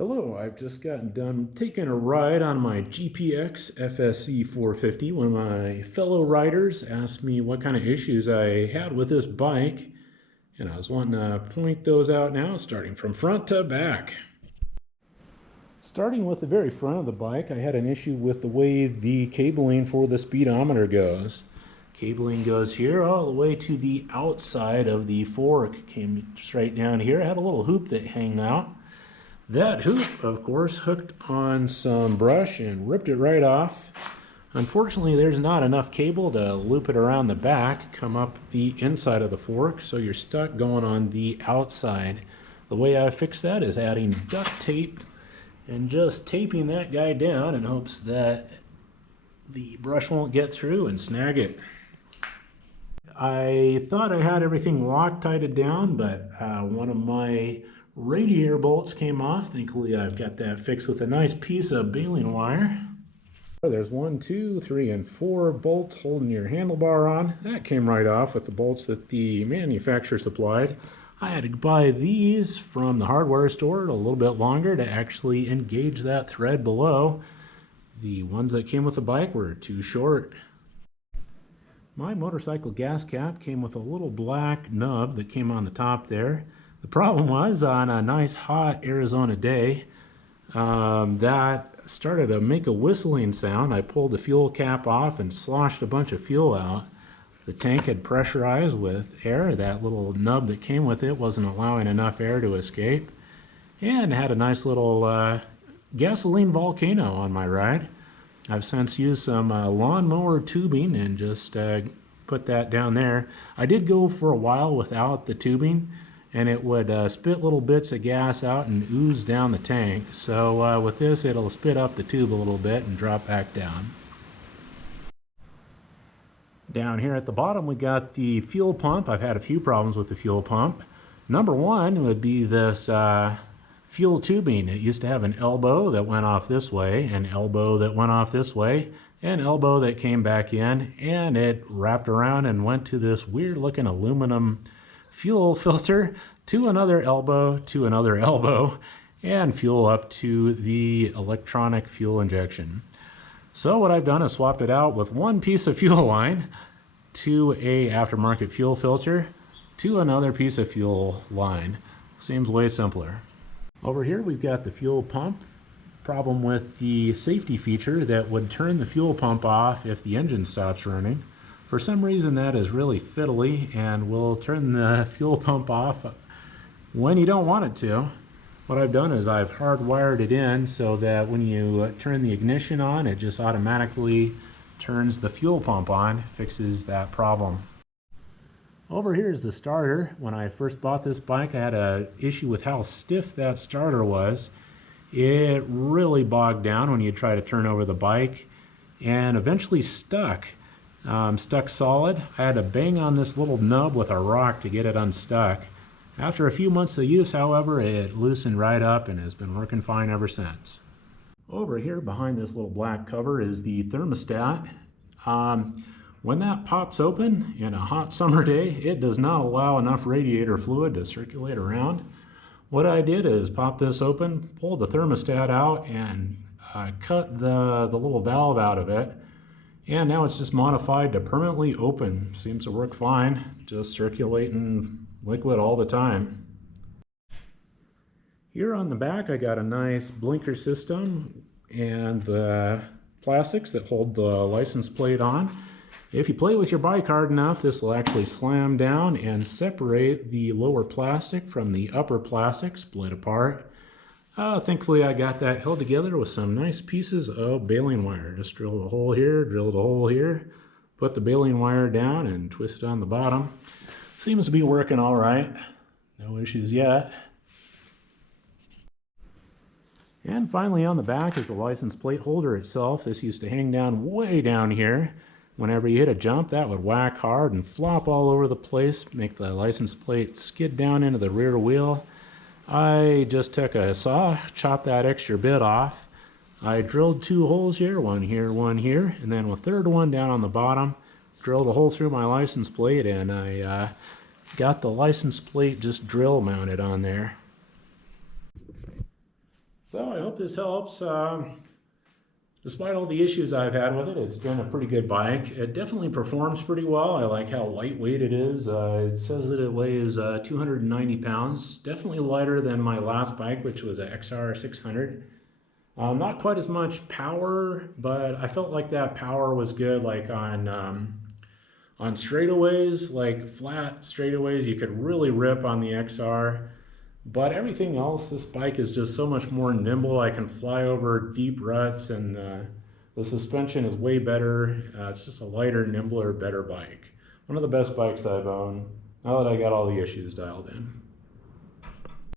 Hello, I've just gotten done taking a ride on my GPX FSE 450 when my fellow riders asked me what kind of issues I had with this bike, and I was wanting to point those out now, starting from front to back. Starting with the very front of the bike, I had an issue with the way the cabling for the speedometer goes. Cabling goes here all the way to the outside of the fork, came straight down here. I had a little hoop that hung out. That hoop, of course, hooked on some brush and ripped it right off. Unfortunately, there's not enough cable to loop it around the back, come up the inside of the fork, so you're stuck going on the outside. The way I fix that is adding duct tape and just taping that guy down in hopes that the brush won't get through and snag it. I thought I had everything loc-tited down, but one of my radiator bolts came off. Thankfully, I've got that fixed with a nice piece of baling wire. There's 1, 2, 3, and 4 bolts holding your handlebar on. That came right off with the bolts that the manufacturer supplied. I had to buy these from the hardware store a little bit longer to actually engage that thread below. The ones that came with the bike were too short. My motorcycle gas cap came with a little black nub that came on the top there. The problem was, on a nice hot Arizona day, that started to make a whistling sound. I pulled the fuel cap off and sloshed a bunch of fuel out. The tank had pressurized with air. That little nub that came with it wasn't allowing enough air to escape. And had a nice little gasoline volcano on my ride. I've since used some lawnmower tubing and just put that down there. I did go for a while without the tubing, and it would spit little bits of gas out and ooze down the tank. So with this, it'll spit up the tube a little bit and drop back down. Down here at the bottom, we got the fuel pump. I've had a few problems with the fuel pump. Number one would be this fuel tubing. It used to have an elbow that went off this way, an elbow that went off this way, an elbow that came back in, and it wrapped around and went to this weird looking aluminum fuel filter, to another elbow, and fuel up to the electronic fuel injection. So what I've done is swapped it out with one piece of fuel line to a aftermarket fuel filter to another piece of fuel line. Seems way simpler. Over here we've got the fuel pump. Problem with the safety feature that would turn the fuel pump off if the engine stops running. For some reason that is really fiddly and will turn the fuel pump off when you don't want it to. What I've done is I've hardwired it in so that when you turn the ignition on, it just automatically turns the fuel pump on, fixes that problem. Over here is the starter. When I first bought this bike, I had an issue with how stiff that starter was. It really bogged down when you try to turn over the bike and eventually stuck. Stuck solid. I had to bang on this little nub with a rock to get it unstuck. After a few months of use, however, it loosened right up and has been working fine ever since. Over here behind this little black cover is the thermostat. When that pops open in a hot summer day, it does not allow enough radiator fluid to circulate around. What I did is pop this open, pull the thermostat out, and cut the little valve out of it. And now it's just modified to permanently open. Seems to work fine, just circulating liquid all the time. Here on the back I got a nice blinker system and the plastics that hold the license plate on. If you play with your bike hard enough, this will actually slam down and separate the lower plastic from the upper plastic, split apart. Thankfully I got that held together with some nice pieces of baling wire. Just drilled a hole here, drilled a hole here, put the baling wire down and twist it on the bottom. Seems to be working all right. No issues yet. And finally on the back is the license plate holder itself. This used to hang down way down here. Whenever you hit a jump, that would whack hard and flop all over the place, make the license plate skid down into the rear wheel. I just took a saw, chopped that extra bit off. I drilled 2 holes here, one here, and then a third one down on the bottom. Drilled a hole through my license plate, and I got the license plate just drill mounted on there. So I hope this helps. Despite all the issues I've had with it, it's been a pretty good bike. It definitely performs pretty well. I like how lightweight it is. It says that it weighs 290 pounds. Definitely lighter than my last bike, which was a XR 600. Not quite as much power, but I felt like that power was good, like on straightaways, like flat straightaways. You could really rip on the XR. But everything else, this bike is just so much more nimble. I can fly over deep ruts, and the suspension is way better. It's just a lighter, nimbler, better bike. One of the best bikes I've owned, now that I got all the issues dialed in.